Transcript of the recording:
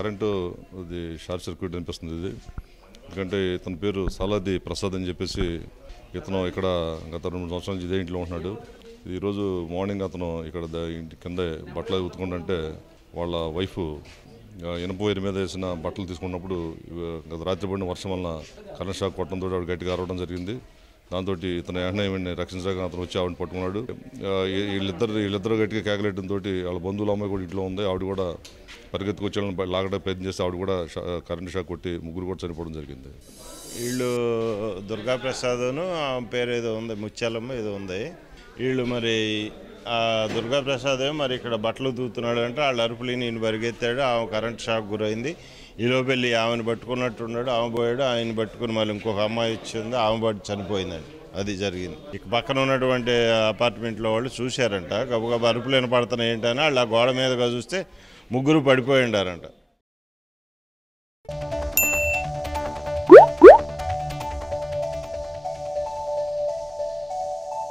Current ఇది short circuit అనిపిస్తుంది. ఇది ఎందుకంటే ఇతని పేరు సాలాది ప్రసాద్ అని చెప్పేసి ఇతను ఇక్కడ గత 2 సంవత్సరాల నుంచి ఇదే ఇంట్లో ఉంటున్నాడు. ఈరోజు మార్నింగ్ అతను ఇక్కడ ఇంటి కింద బట్టలు ఉతుకుంటుంటే వాళ్ళ వైఫ్ ఇనుప వైర్ మీద వేసిన బట్టలు తీసుకున్నప్పుడు గత రాత్రి పడిన వర్షం వలన కరెంట్ షాక్ కొట్టడంతో ఆవిడ గట్టిగా అరవడం జరిగింది. దాంతో ఇతను వెంటనే రక్షించడానికి అతను వచ్చి ఆవిడని పట్టుకున్నాడు. వీళ్ళిద్దరు గట్టిగా కేకలేయడంతో వాళ్ళ బంధువుల అమ్మాయి కూడా ఇంట్లో ఉంది. ఆవిడ కూడా పరిగెత్తుకొచ్చేయాలని లాగడానికి ప్రయత్నం చేస్తే ఆవిడ కూడా కరెంట్ షాక్ కొట్టి ముగ్గురు కూడా చనిపోవడం జరిగింది. వీళ్ళు దుర్గాప్రసాద్ను ఆమె పేరు ఏదో ఉంది, ముత్యాలమ్మ ఏదో ఉంది. వీళ్ళు మరి ఆ దుర్గాప్రసాద్ మరి ఇక్కడ బట్టలు తూతున్నాడు అంటే వాళ్ళ అరుపులిని ఈయన పరిగెత్తాడు. ఆమె కరెంట్ షాక్ గురైంది. ఈలోపు వెళ్ళి ఆమెను పట్టుకున్నట్టున్నాడు. ఆమె పోయాడు. ఆయన పట్టుకుని మళ్ళీ ఇంకొక అమ్మాయి వచ్చింది. ఆమె పట్టు చనిపోయిందండి. అది జరిగింది. ఇక పక్కన ఉన్నటువంటి అపార్ట్మెంట్లో వాళ్ళు చూశారంట. గబగబా అరుపులు వినపడుతున్నాయి ఏంటని వాళ్ళు ఆ గోడ మీదగా చూస్తే ముగ్గురు పడిపోయి ఉండారంట.